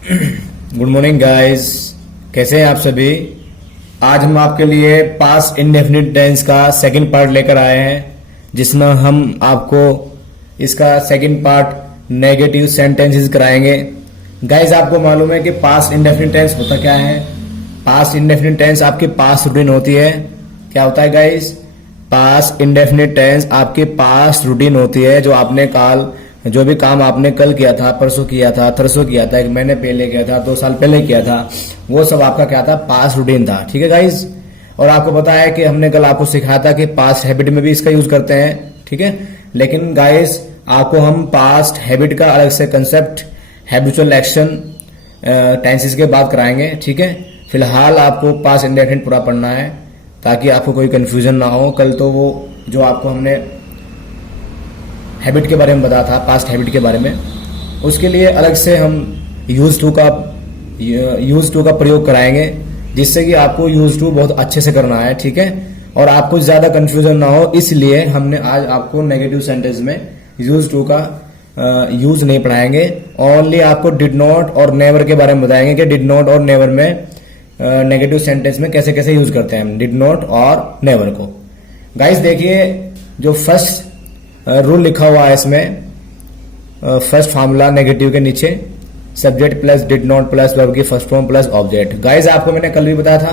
Good morning guys, कैसे हैं आप सभी। आज हम आपके लिए पास्ट इंडेफिनिट टेंस का सेकंड पार्ट लेकर आए हैं, जिसमें हम आपको इसका सेकंड पार्ट नेगेटिव सेंटेंसेस कराएंगे। गाइस, आपको मालूम है कि पास्ट इंडेफिनिट टेंस होता क्या है। पास्ट इंडेफिनिट टेंस आपकी पास्ट रूटीन होती है। क्या होता है गाइस? पास्ट इंडेफिनिट टेंस आपकी पास्ट रूटीन होती है। जो भी काम आपने कल किया था, परसों किया था, थरसों किया था, 1 महीने पहले किया था, 2 साल पहले किया था, वो सब आपका क्या था? पास्ट रूटीन था। ठीक है गाइज। और आपको पता है कि हमने कल आपको सिखाया था कि पास्ट हैबिट में भी इसका यूज करते हैं। ठीक है, लेकिन गाइज आपको हम पास्ट हैबिट का अलग से कंसेप्ट हैबिचुअल एक्शन टेंसेस के बाद कराएंगे। ठीक है, फिलहाल आपको पास्ट इंडेफिनिट पूरा पढ़ना है ताकि आपको कोई कंफ्यूजन ना हो। कल तो वो जो आपको हमने हैबिट के बारे में बताया था, पास्ट हैबिट के बारे में, उसके लिए अलग से हम यूज टू का प्रयोग कराएंगे, जिससे कि आपको यूज टू बहुत अच्छे से करना है। ठीक है, और आपको ज्यादा कंफ्यूजन ना हो, इसलिए हमने आज आपको नेगेटिव सेंटेंस में यूज टू का यूज नहीं पढ़ाएंगे। ओनली आपको डिड नॉट और नेवर के बारे में बताएंगे कि डिड नॉट और नेवर में नेगेटिव सेंटेंस में कैसे कैसे यूज करते हैं हम डिड नॉट और नेवर को। गाइस देखिए, जो फर्स्ट रूल लिखा हुआ है इसमें, फर्स्ट फार्मूला नेगेटिव के नीचे subject plus did not plus verb की first form plus object. Guys आपको मैंने कल भी बताया था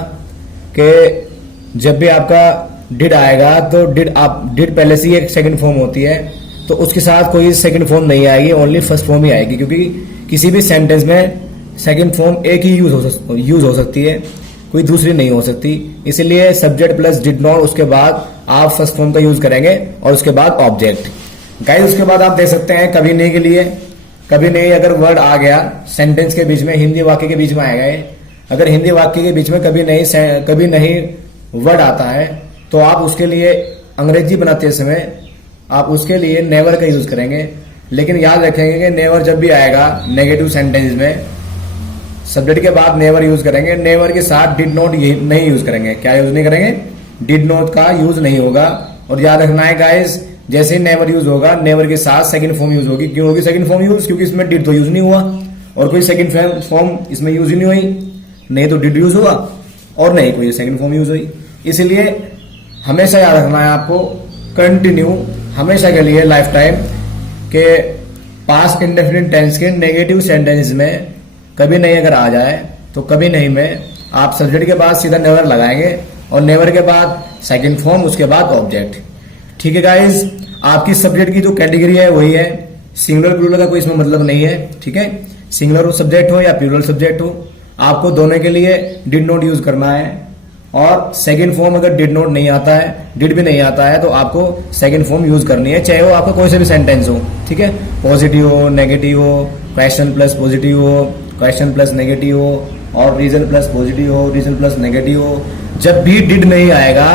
कि जब भी आपका डिड आएगा तो डिड पहले से ही एक सेकंड फॉर्म होती है, तो उसके साथ कोई सेकंड फॉर्म नहीं आएगी, ओनली फर्स्ट फॉर्म ही आएगी, क्योंकि किसी भी सेंटेंस में सेकंड फॉर्म एक ही यूज हो सकती है, कोई दूसरी नहीं हो सकती। इसीलिए सब्जेक्ट प्लस डिड नॉट, उसके बाद आप फर्स्ट फॉर्म का यूज करेंगे और उसके बाद ऑब्जेक्ट। गाइस उसके बाद आप देख सकते हैं कभी नहीं के लिए, कभी नहीं अगर वर्ड आ गया सेंटेंस के बीच में, हिंदी वाक्य के बीच में आएगा ये, अगर हिंदी वाक्य के बीच में कभी नहीं वर्ड आता है, तो आप उसके लिए अंग्रेजी बनाते समय आप उसके लिए नेवर का यूज करेंगे। लेकिन याद रखेंगे कि नेवर जब भी आएगा नेगेटिव सेंटेंस में, सब्जेक्ट के बाद नेवर यूज करेंगे, नेवर के साथ डिड नॉट नहीं यूज करेंगे। क्या यूज नहीं करेंगे? डिड नॉट का यूज नहीं होगा। और याद रखना है गाइस, जैसे ही नेवर यूज होगा, नेवर के साथ सेकंड फॉर्म यूज होगी। क्यों होगी सेकंड फॉर्म यूज? क्योंकि इसमें डिड तो यूज नहीं हुआ और कोई सेकंड फॉर्म इसमें यूज ही नहीं हुई। नहीं तो डिड यूज हुआ और नहीं कोई सेकंड फॉर्म यूज हुई। इसलिए हमेशा याद रखना है आपको, कंटिन्यू हमेशा के लिए लाइफ टाइम के पास्ट इंडेफिनिट टेंस के नेगेटिव सेंटेंस में कभी नहीं अगर आ जाए तो कभी नहीं में आप सब्जेक्ट के बाद सीधा नेवर लगाएंगे और नेवर के बाद सेकंड फॉर्म, उसके बाद ऑब्जेक्ट। ठीक है गाइस, आपकी सब्जेक्ट की जो कैटेगरी है वही है, सिंगुलर प्लूरल का कोई इसमें मतलब नहीं है। ठीक है, सिंगुलर सब्जेक्ट हो या प्लूरल सब्जेक्ट हो, आपको दोनों के लिए डिड नॉट यूज करना है। और सेकंड फॉर्म अगर डिड नॉट नहीं आता है, डिड भी नहीं आता है, तो आपको सेकंड फॉर्म यूज करनी है, चाहे वो आपका कोई से भी सेंटेंस हो। ठीक है, पॉजिटिव हो, नेगेटिव हो, क्वेश्चन प्लस पॉजिटिव हो, क्वेश्चन प्लस नेगेटिव हो, और रीजन प्लस पॉजिटिव हो, रीजन प्लस नेगेटिव हो। जब भी डिड नहीं आएगा,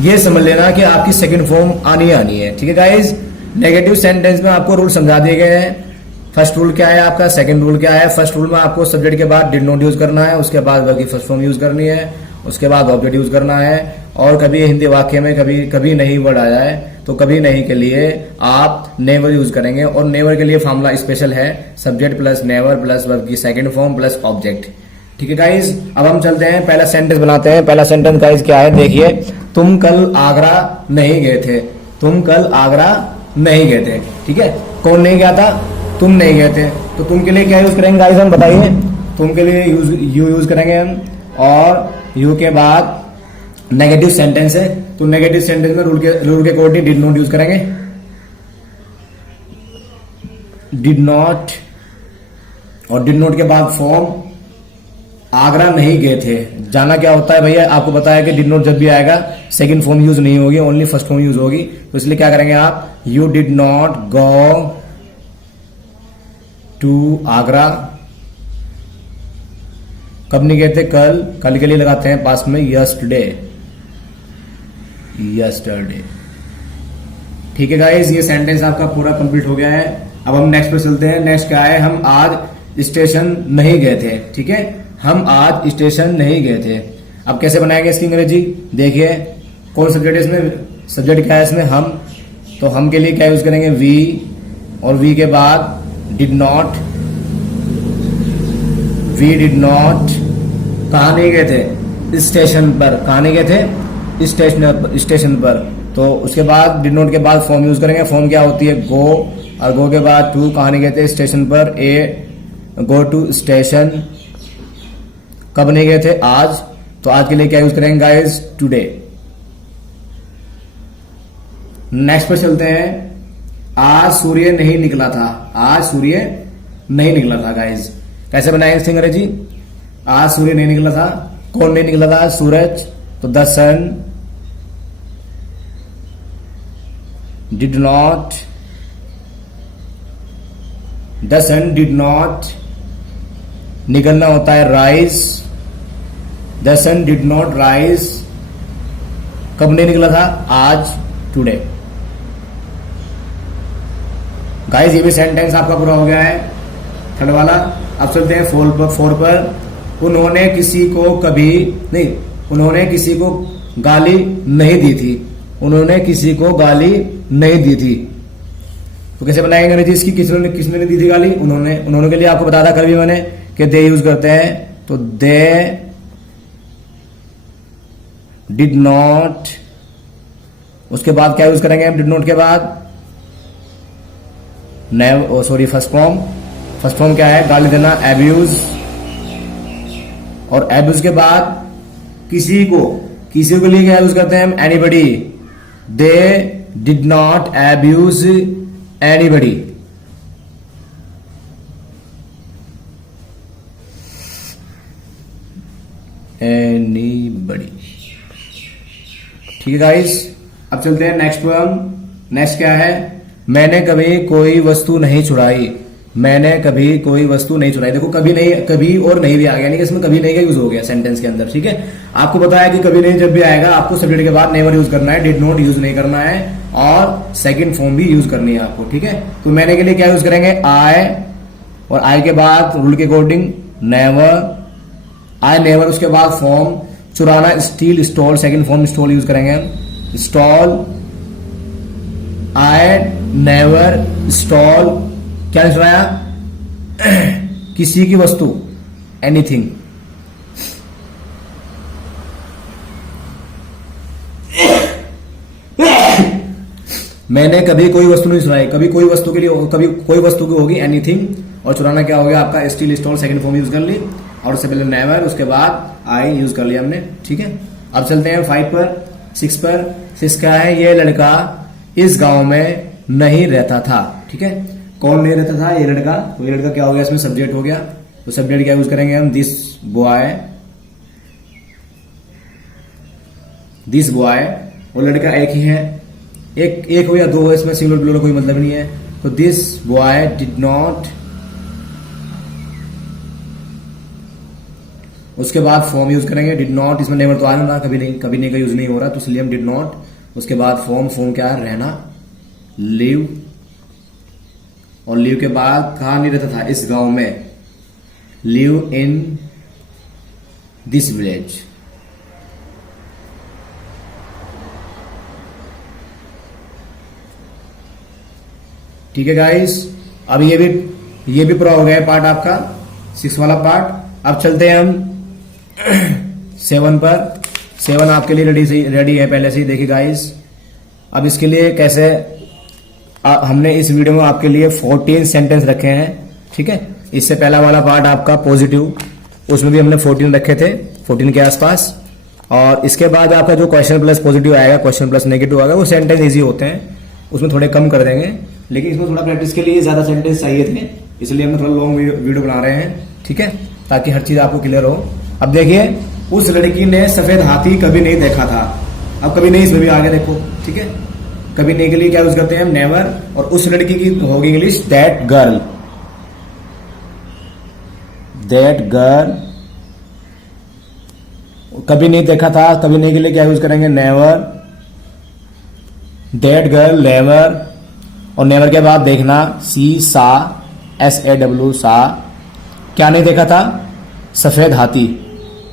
ये समझ लेना कि आपकी सेकंड फॉर्म आनी है। ठीक है गाइज, नेगेटिव सेंटेंस में आपको रूल समझा दिए गए हैं। फर्स्ट रूल क्या है आपका, सेकंड रूल क्या है। फर्स्ट रूल में आपको सब्जेक्ट के बाद डिड नॉट यूज करना है, उसके बाद वर्ब की फर्स्ट फॉर्म यूज करनी है, उसके बाद ऑब्जेक्ट यूज करना है। और कभी हिंदी वाक्य में कभी नहीं वर्ड आ जाए तो कभी नहीं के लिए आप नेवर यूज करेंगे। और नेवर के लिए फॉर्मूला स्पेशल है, subject plus never plus verb की सेकंड फॉर्म प्लस ऑब्जेक्ट। ठीक है गाइज, अब हम चलते हैं, पहला सेंटेंस बनाते हैं। पहला सेंटेंस गाइज क्या है, देखिए, तुम कल आगरा नहीं गए थे। तुम कल आगरा नहीं गए थे। ठीक है, कौन नहीं गया था? तुम नहीं गए थे। तो तुम के लिए क्या यूज करेंगे गाइज, हम बताइए। तुम के लिए यू यूज करेंगे हम, और यू के बाद नेगेटिव सेंटेंस है, तो नेगेटिव सेंटेंस में रूल के अकॉर्डिंग डिड नॉट यूज करेंगे। डिड नॉट, और डिड नॉट के बाद फॉर्म, आगरा नहीं गए थे। जाना क्या होता है भैया, आपको पता है कि डिड नॉट जब भी आएगा सेकंड फॉर्म यूज नहीं होगी, ओनली फर्स्ट फॉर्म यूज होगी। तो इसलिए क्या करेंगे आप, you did not go to Agra. कब नहीं गए थे? कल। कल के लिए लगाते हैं पास में यस्टरडे। ठीक है गाइस, ये सेंटेंस आपका पूरा कंप्लीट हो गया है। अब हम नेक्स्ट पे चलते हैं। नेक्स्ट क्या है, हम आज स्टेशन नहीं गए थे। ठीक है, हम आज स्टेशन नहीं गए थे। अब कैसे बनाएंगे इसकी अंग्रेजी, देखिए, कौन सब्जेक्ट है इसमें? सब्जेक्ट क्या है इसमें? हम। तो हम के लिए क्या यूज करेंगे? वी, और वी के बाद did not, we did not, कहाँ नहीं गए थे, स्टेशन पर, कहाँ नहीं गए थे, स्टेशन पर। तो उसके बाद डिड नॉट के बाद फॉर्म यूज करेंगे। फॉर्म क्या होती है, गो, और गो के बाद टू, कहाँ नहीं गए थे, स्टेशन पर। ए, गो टू स्टेशन, कब नहीं गए थे, आज। तो आज के लिए क्या यूज करेंगे गाइस, टुडे। नेक्स्ट पर चलते हैं। आज सूर्य नहीं निकला था, आज सूर्य नहीं निकला था गाइस। कैसे बनाएंगे इससे अंग्रेजी, आज सूर्य नहीं निकला था, कौन नहीं निकला था, सूरज। तो the sun did not, the sun did not, निकलना होता है rise, the sun did not rise, कब नहीं निकला था, आज, टुडे। गाइस ये भी सेंटेंस आपका पूरा हो गया है, थर्ड वाला। अब चलते हैं फोर पर। उन्होंने किसी को कभी नहीं, उन्होंने किसी को गाली नहीं दी थी, उन्होंने किसी को गाली नहीं दी थी। तो कैसे बनाएंगे अंग्रेजी इसकी, किसने दी थी गाली, उन्होंने। उन्होंने के लिए आपको बताया था कल भी मैंने कि दे यूज करते हैं। तो दे डिड नॉट, उसके बाद क्या यूज करेंगे हम डिड नॉट के बाद, फर्स्ट फॉर्म क्या है, गाली देना, एब्यूज। और एब्यूज के बाद किसी को लिए क्या यूज करते हैं हम, anybody. They did not abuse anybody. Anybody, ठीक है गाइस। अब चलते हैं नेक्स्ट पोएम। नेक्स्ट क्या है, मैंने कभी कोई वस्तु नहीं चुराई, मैंने कभी कोई वस्तु नहीं चुराई। देखो कभी नहीं, कभी और नहीं भी आ गया, यानी कि इसमें कभी नहीं का यूज हो गया सेंटेंस के अंदर, ठीक है। आपको पता है कि कभी नहीं जब भी आएगा आपको सब्जेक्ट के बाद नेवर यूज करना है, डिड नॉट यूज नहीं करना है, और सेकंड फॉर्म भी यूज करनी है आपको, ठीक है। तो मैंने के लिए क्या यूज करेंगे, आई, और आई के बाद रूल के अकॉर्डिंग नेवर, आई नेवर, उसके बाद फॉर्म चुराना, steel, stall, second form stall use करेंगे हम, स्टॉल। आई नेवर स्टॉल, क्या चुराया, किसी की वस्तु, एनीथिंग। मैंने कभी कोई वस्तु नहीं चुराई, कभी कोई वस्तु के लिए, कभी कोई वस्तु की होगी एनीथिंग, और चुराना क्या हो गया आपका, steel, stall, second form use कर ली, और उससे पहले नेवर, उसके बाद आई यूज कर लिया हमने, ठीक है। अब चलते हैं 5 पर, 6 पर। 6 क्या है, ये लड़का इस गांव में नहीं रहता था, ठीक है। कौन नहीं रहता था, ये लड़का। तो ये लड़का क्या हो गया, इसमें सब्जेक्ट हो गया। तो सब्जेक्ट क्या यूज करेंगे हम, दिस बॉय, दिस बॉय। वो लड़का एक ही है, एक हो या दो हो, इसमें सिंगुलर प्लूरल कोई मतलब नहीं है। तो दिस बॉय डिड नॉट, उसके बाद फॉर्म यूज करेंगे, डिड नॉट। इसमें नेवर तो आना ना, कभी नहीं का यूज नहीं हो रहा, तो इसलिए हम डिड नॉट। उसके बाद फॉर्म क्या है, रहना, लिव, और लिव के बाद कहा नहीं रहता था, इस गांव में, लिव इन दिस विलेज। ठीक है गाइस, अब ये भी पूरा हो गया पार्ट आपका 6 वाला पार्ट। अब चलते हैं हम 7 पर। 7 आपके लिए रेडी है पहले से ही, देखिए गाइस। अब इसके लिए कैसे, हमने इस वीडियो में आपके लिए 14 सेंटेंस रखे हैं, ठीक है। इससे पहला वाला पार्ट आपका पॉजिटिव, उसमें भी हमने 14 रखे थे, 14 के आसपास। और इसके बाद आपका जो क्वेश्चन प्लस पॉजिटिव आएगा, क्वेश्चन प्लस नेगेटिव आएगा, वो सेंटेंस इजी होते हैं, उसमें थोड़े कम कर देंगे। लेकिन इसमें थोड़ा प्रैक्टिस के लिए ज्यादा सेंटेंस चाहिए थे, इसलिए हम थोड़ा लॉन्ग वीडियो बना रहे हैं, ठीक है, ताकि हर चीज आपको क्लियर हो। अब देखिए, उस लड़की ने सफेद हाथी कभी नहीं देखा था। अब कभी नहीं, इसमें भी आगे देखो, ठीक है। कभी नहीं के लिए क्या यूज करते हैं हम, नेवर। और उस लड़की की होगी English that girl, that girl. कभी नहीं देखा था, कभी नहीं के लिए क्या यूज करेंगे, नेवर, दैट गर्ल, नेवर। और नेवर के बाद देखना, सी, सा, SAW, सा। क्या नहीं देखा था, सफेद हाथी,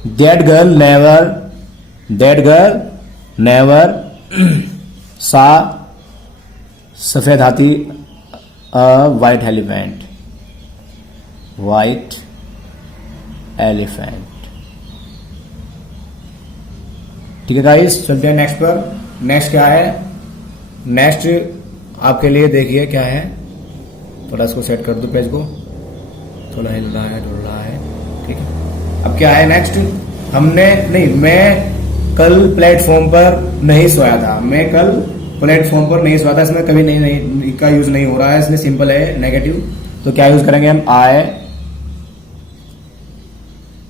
that girl never, that girl never सा सफेद हाथी, वाइट एलिफेंट, वाइट एलिफेंट। ठीक है गाइस, चलते हैं नेक्स्ट पर। नेक्स्ट क्या है? नेक्स्ट आपके लिए देखिए क्या है, थोड़ा इसको सेट कर दो पेज को, थोड़ा हिल रहा है डुल रहा है। ठीक है, अब क्या है नेक्स्ट? मैं कल प्लेटफॉर्म पर नहीं सोया था। मैं कल प्लेटफॉर्म पर नहीं सोया था, इसमें कभी नहीं का यूज नहीं हो रहा है, इसलिए सिंपल है नेगेटिव। तो क्या यूज करेंगे हम?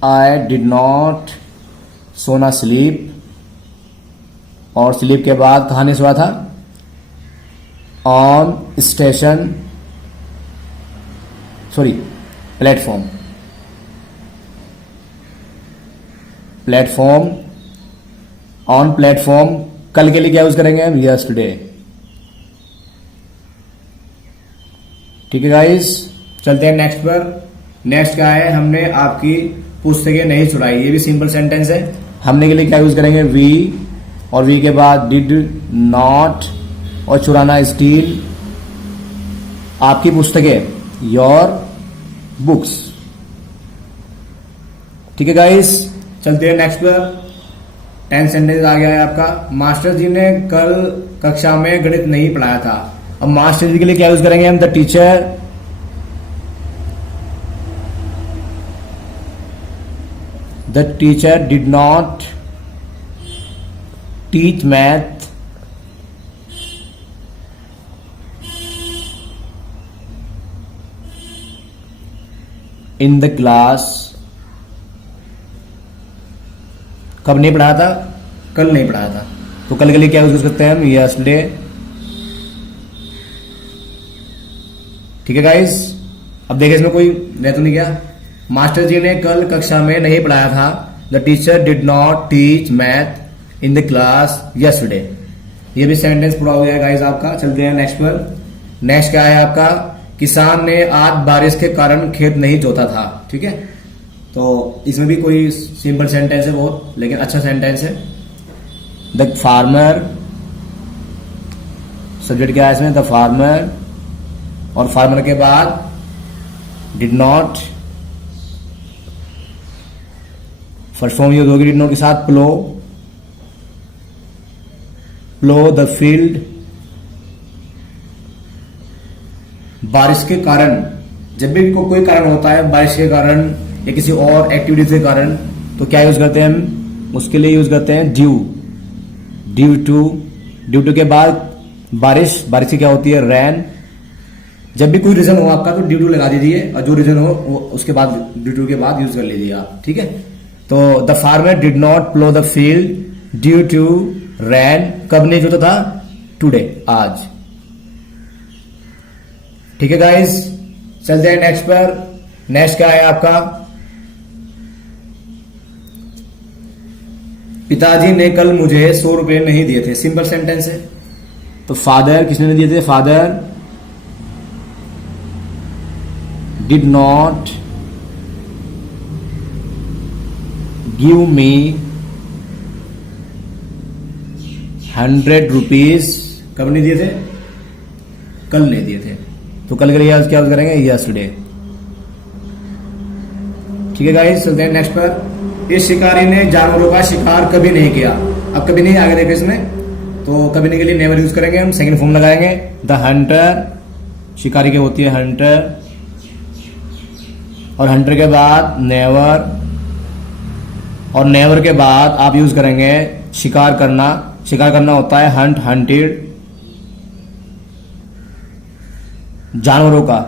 आई डिड नॉट सोना स्लीप, और स्लीप के बाद कहां नहीं सोया था? On station, sorry platform, platform, on platform. कल के लिए क्या यूज करेंगे हम? यस्टरडे। ठीक है गाइस, चलते हैं नेक्स्ट पर। नेक्स्ट क्या है? हमने आपकी पुस्तकें नहीं चुराई। ये भी सिंपल सेंटेंस है। हमने के लिए क्या यूज करेंगे? वी, और वी के बाद डिड नॉट, और चुराना स्टील, आपकी पुस्तकें, योर बुक्स। ठीक है गाइस, चलते हैं नेक्स्ट पर। 10 सेंटेंस आ गया है आपका। मास्टर जी ने कल कक्षा में गणित नहीं पढ़ाया था। अब मास्टर जी के लिए क्या यूज करेंगे हम? The teacher, the teacher did not teach math in the class. कब नहीं पढ़ाया था? कल नहीं पढ़ाया था। तो कल के लिए क्या यूज करते हैं हम? यस्टरडे। ठीक है गाइस, अब देखिए इसमें कोई रह तो नहीं गया। मास्टर जी ने कल कक्षा में नहीं पढ़ाया था। The teacher did not teach math in the class yesterday. ये भी सेंटेंस पूरा हो गया गाइस आपका। चलते हैं नेक्स्ट पर। नेक्स्ट क्या है आपका? किसान ने आज बारिश के कारण खेत नहीं जोता था। ठीक है, तो इसमें भी कोई सिंपल सेंटेंस है बहुत, लेकिन अच्छा सेंटेंस है। द फार्मर, सब्जेक्ट क्या है इसमें? द फार्मर, और फार्मर के बाद did not, first form use होगी डिड नॉट के साथ। प्लो, प्लो द फील्ड। बारिश के कारण, जब भी कोई कारण होता है बारिश के कारण या किसी और एक्टिविटी के कारण, तो क्या यूज करते हैं हम? उसके लिए यूज करते हैं due, due to. Due to के बाद बारिश, बारिश की क्या होती है? रैन। जब भी कोई रीजन हो आपका तो ड्यू टू लगा दीजिए, और जो रीजन हो उसके बाद ड्यू टू के बाद यूज कर लीजिए आप। ठीक है, तो the farmer did not plough the field due to rain. कब नहीं जोता था? टुडे, आज। ठीक है गाइस, चलते हैं नेक्स्ट पर। नेक्स्ट क्या है आपका? पिताजी ने कल मुझे 100 रुपए नहीं दिए थे। सिंपल सेंटेंस है। तो फादर, किसने नहीं दिए थे? Father did not give me 100 rupees. कब नहीं दिए थे? कल नहीं दिए थे। तो कल के लिए क्या करेंगे? यस्टरडे। ठीक है गाइस, चलते हैं नेक्स्ट पर। इस शिकारी ने जानवरों का शिकार कभी नहीं किया। अब कभी नहीं आगे देखिए इसमें, तो कभी नहीं के लिए नेवर यूज करेंगे हम, सेकंड फॉर्म लगाएंगे। द हंटर, शिकारी की होती है हंटर, और हंटर के बाद नेवर, और नेवर के बाद आप यूज करेंगे शिकार करना। शिकार करना होता है हंट, हंटेड, जानवरों का।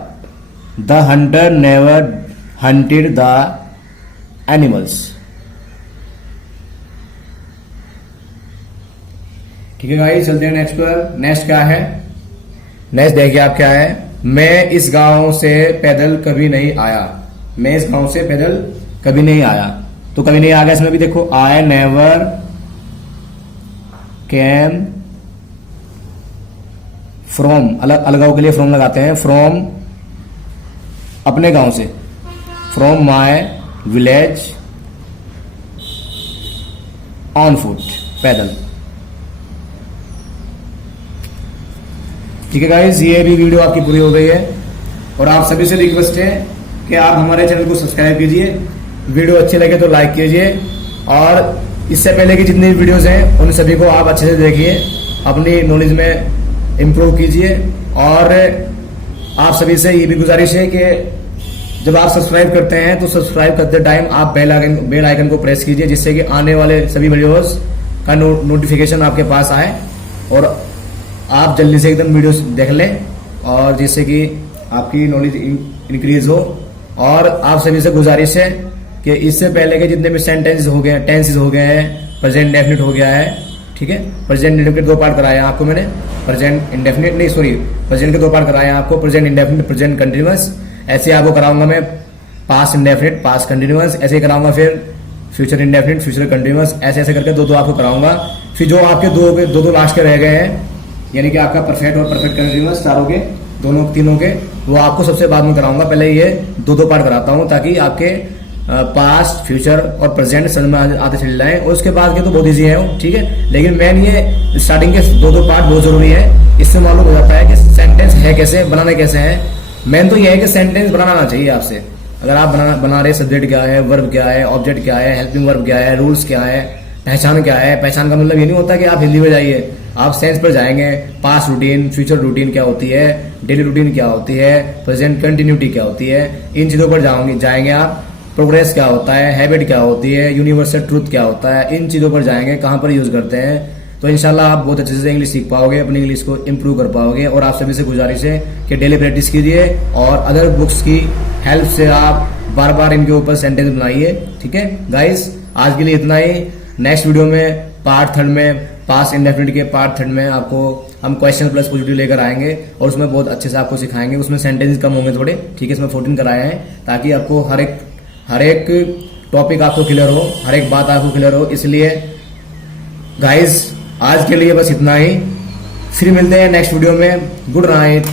The hunter never hunted the animals. ठीक है गाइस, चलते हैं नेक्स्ट पर। नेक्स्ट क्या है? नेक्स्ट देखिए आप क्या है? मैं इस गांव से पैदल कभी नहीं आया। मैं इस गांव से पैदल कभी नहीं आया। तो कभी नहीं आ गया इसमें भी देखो, आई नेवर केम फ्रॉम, अलग गांव के लिए फ्रॉम लगाते हैं। फ्रॉम अपने गांव से, from my village on foot, पैदल। ठीक है गाइस, ये भी वीडियो आपकी पूरी हो गई है, और आप सभी से रिक्वेस्ट है कि आप हमारे चैनल को सब्सक्राइब कीजिए वीडियो अच्छी लगे तो लाइक कीजिए, और इससे पहले की जितनी वीडियोस हैं उन सभी को आप अच्छे से देखिए, अपनी नॉलेज में इम्प्रूव कीजिए। और आप सभी से ये भी गुजारिश है कि जब आप सब्सक्राइब करते हैं तो सब्सक्राइब करते टाइम आप बेल आइकन को प्रेस कीजिए, जिससे कि आने वाले सभी वीडियोस का नोटिफिकेशन आपके पास आए और आप जल्दी से एकदम वीडियोस देख लें, और जिससे कि आपकी नॉलेज इंक्रीज हो। और आप सभी से गुजारिश है कि इससे पहले के जितने भी टेंसेस हो गए हैं, प्रेजेंट इंडेफिनिट हो गया है, ठीक है। प्रेजेंट इंडेफिनिट 2 पार्ट कराए हैं आपको मैंने, प्रेजेंट इंडेफिनिट नहीं सॉरी प्रेजेंट के 2 पार्ट कराए हैं आपको, प्रेजेंट इंडेफिनिट, प्रेजेंट कंटिन्यूअस। ऐसे आपको कराऊंगा मैं पास्ट इंडेफिनिट, पास्ट कंटिन्यूअस, ऐसे कराऊंगा फिर फ्यूचर इंडेफिनिट, फ्यूचर कंटिन्यूअस, ऐसे ऐसे करके 2 आपको कराऊंगा। फिर जो आपके दो लास्ट के रह गए हैं, यानी कि आपका परफेक्ट और परफेक्ट कंटिन्यूअस चारों के, तीनों के, वो आपको सबसे बाद में कराऊंगा। पहले ये 2 पार्ट कराता हूं ताकि आपके पास्ट, फ्यूचर और प्रेजेंट समझ में आते चले जाए, और उसके बाद के तो बहुत ईजी है, ठीक है। लेकिन मेन ये स्टार्टिंग के 2 पार्ट बहुत जरूरी है, इससे मालूम हो जाता है कि सेंटेंस है कैसे, बनाने कैसे है। मेन तो ये है कि सेंटेंस बनाना आना चाहिए आपसे। अगर आप बना रहे सब्जेक्ट क्या है, वर्ब क्या है, ऑब्जेक्ट क्या है, हेल्पिंग वर्ब क्या है, रूल्स क्या है, पहचान क्या है। पहचान का मतलब ये नहीं होता कि आप हिंदी में जाइए, आप सेंस पर जाएंगे। पास्ट रूटीन, फ्यूचर रूटीन क्या होती है, डेली रूटीन क्या होती है, प्रेजेंट कंटिन्यूटी क्या होती है, इन चीजों पर जाएंगे आप। प्रोग्रेस क्या होता है, हैबिट क्या होती है, यूनिवर्सल ट्रूथ क्या होता है, इन चीजों पर जाएंगे, कहां पर यूज करते हैं। तो इंशाल्लाह आप बहुत अच्छे से इंग्लिश सीख पाओगे, अपनी इंग्लिश को इंप्रूव कर पाओगे। और आप सभी से गुजारिश है कि डेली प्रैक्टिस कीजिए, और अदर बुक्स की हेल्प से आप बार बार इनके ऊपर सेंटेंस बनाइए, ठीक है गाइस। आज के लिए इतना ही। नेक्स्ट वीडियो में पार्ट 3 में, पास्ट इंडेफिनिट के पार्ट 3 में आपको हम क्वेश्चन प्लस पॉजिटिव लेकर आएंगे, और उसमें बहुत अच्छे से आपको सिखाएंगे। उसमें सेंटेंस कम होंगे थोड़े, ठीक है। इसमें 14 कराए हैं ताकि आपको हर एक टॉपिक आपको क्लियर हो, हर एक बात आपको क्लियर हो। इसलिए गाइस आज के लिए बस इतना ही, फिर मिलते हैं नेक्स्ट वीडियो में। Good night.